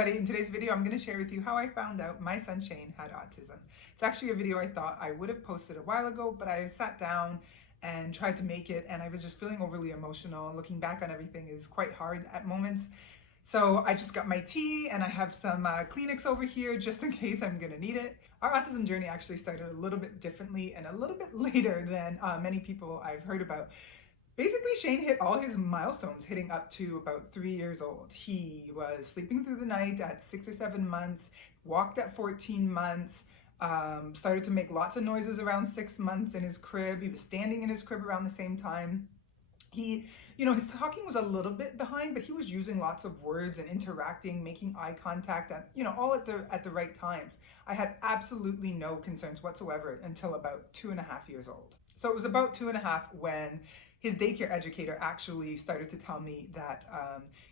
everybody, in today's video I'm going to share with you how I found out my son Shane had autism. It's actually a video I thought I would have posted a while ago, but I sat down and tried to make it and I was just feeling overly emotional. Looking back on everything is quite hard at moments. So I just got my tea and I have some Kleenex over here just in case I'm going to need it. Our autism journey actually started a little bit differently and a little bit later than many people I've heard about. Basically, Shane hit all his milestones, hitting up to about 3 years old. He was sleeping through the night at 6 or 7 months, walked at 14 months, started to make lots of noises around 6 months in his crib. He was standing in his crib around the same time. His talking was a little bit behind, but he was using lots of words and interacting, making eye contact, and all at the right times. I had absolutely no concerns whatsoever until about 2.5 years old. So it was about 2.5 when his daycare educator actually started to tell me that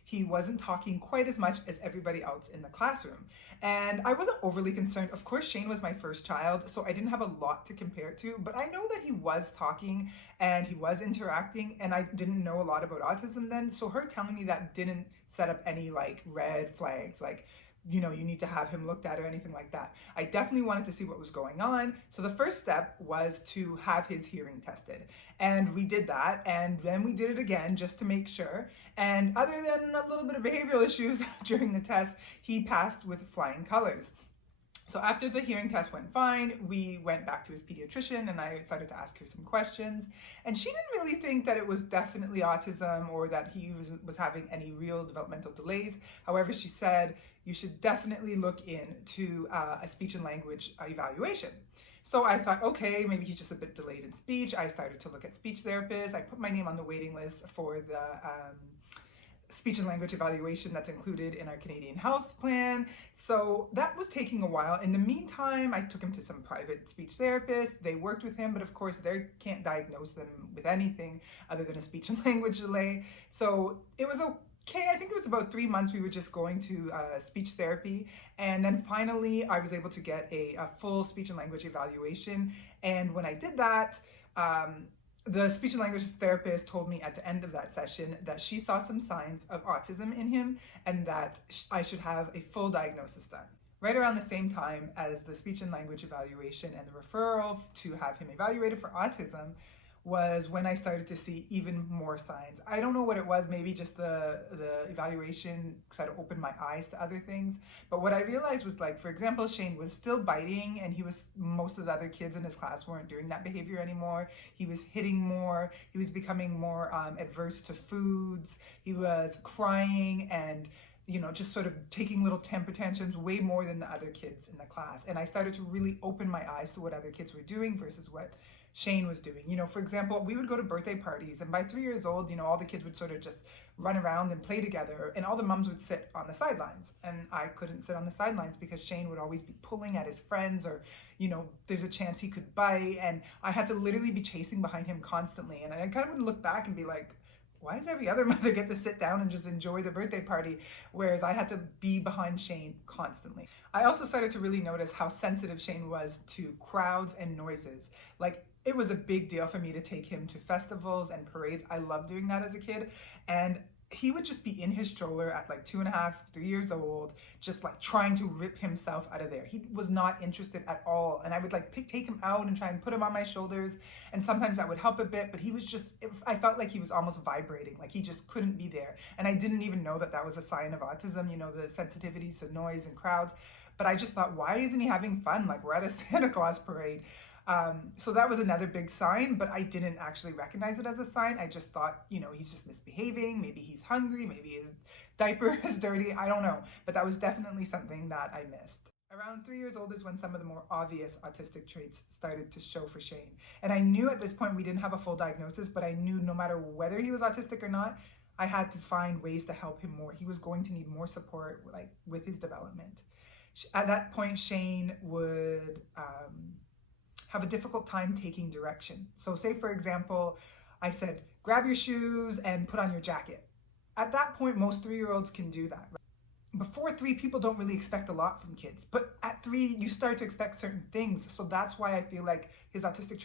he wasn't talking quite as much as everybody else in the classroom. And I wasn't overly concerned. Of course, Shane was my first child, so I didn't have a lot to compare it to, but I know that he was talking and he was interacting, and I didn't know a lot about autism then. So her telling me that didn't set up any like red flags, like, you need to have him looked at or anything like that. I definitely wanted to see what was going on. So the first step was to have his hearing tested. And we did that. And then we did it again just to make sure. And other than a little bit of behavioral issues during the test, he passed with flying colors. So after the hearing test went fine, we went back to his pediatrician and I started to ask her some questions. And she didn't really think that it was definitely autism or that he was having any real developmental delays. However, she said, you should definitely look into a speech and language evaluation. So I thought, okay, maybe he's just a bit delayed in speech. I started to look at speech therapists. I put my name on the waiting list for the speech and language evaluation that's included in our Canadian health plan. So that was taking a while. In the meantime, I took him to some private speech therapists. They worked with him, but of course they can't diagnose them with anything other than a speech and language delay. So it was okay. I think it was about 3 months we were just going to speech therapy. And then finally I was able to get a full speech and language evaluation. And when I did that, the speech and language therapist told me at the end of that session that she saw some signs of autism in him and that I should have a full diagnosis done. Right around the same time as the speech and language evaluation and the referral to have him evaluated for autism was when I started to see even more signs. I don't know what it was, maybe just the evaluation kind of opened my eyes to other things. But what I realized was, like, for example, Shane was still biting, and most of the other kids in his class weren't doing that behavior anymore. He was hitting more, he was becoming more adverse to foods, he was crying and just sort of taking little temper tantrums way more than the other kids in the class. And I started to really open my eyes to what other kids were doing versus what Shane was doing. For example, we would go to birthday parties, and by 3 years old, all the kids would sort of just run around and play together, and all the mums would sit on the sidelines. And I couldn't sit on the sidelines because Shane would always be pulling at his friends, or, there's a chance he could bite, and I had to literally be chasing behind him constantly. And I kind of would look back and be like, why does every other mother get to sit down and just enjoy the birthday party, whereas I had to be behind Shane constantly? I also started to really notice how sensitive Shane was to crowds and noises. Like, it was a big deal for me to take him to festivals and parades. I loved doing that as a kid. And he would just be in his stroller at like 2.5, 3 years old, just like trying to rip himself out of there. He was not interested at all. And I would like take him out and try and put him on my shoulders. And sometimes that would help a bit, but he was I felt like he was almost vibrating, like he just couldn't be there. And I didn't even know that that was a sign of autism, the sensitivities to noise and crowds. But I just thought, why isn't he having fun? Like, we're at a Santa Claus parade. So that was another big sign, but I didn't actually recognize it as a sign. I just thought, he's just misbehaving. Maybe he's hungry. Maybe his diaper is dirty. I don't know. But that was definitely something that I missed. Around 3 years old is when some of the more obvious autistic traits started to show for Shane. And I knew at this point we didn't have a full diagnosis, but I knew no matter whether he was autistic or not, I had to find ways to help him more. He was going to need more support, like, with his development. At that point, Shane would have a difficult time taking direction. So say, for example, I said, grab your shoes and put on your jacket. At that point, most 3-year-olds can do that. Right? Before 3, people don't really expect a lot from kids. But at 3, you start to expect certain things. So that's why I feel like his autistic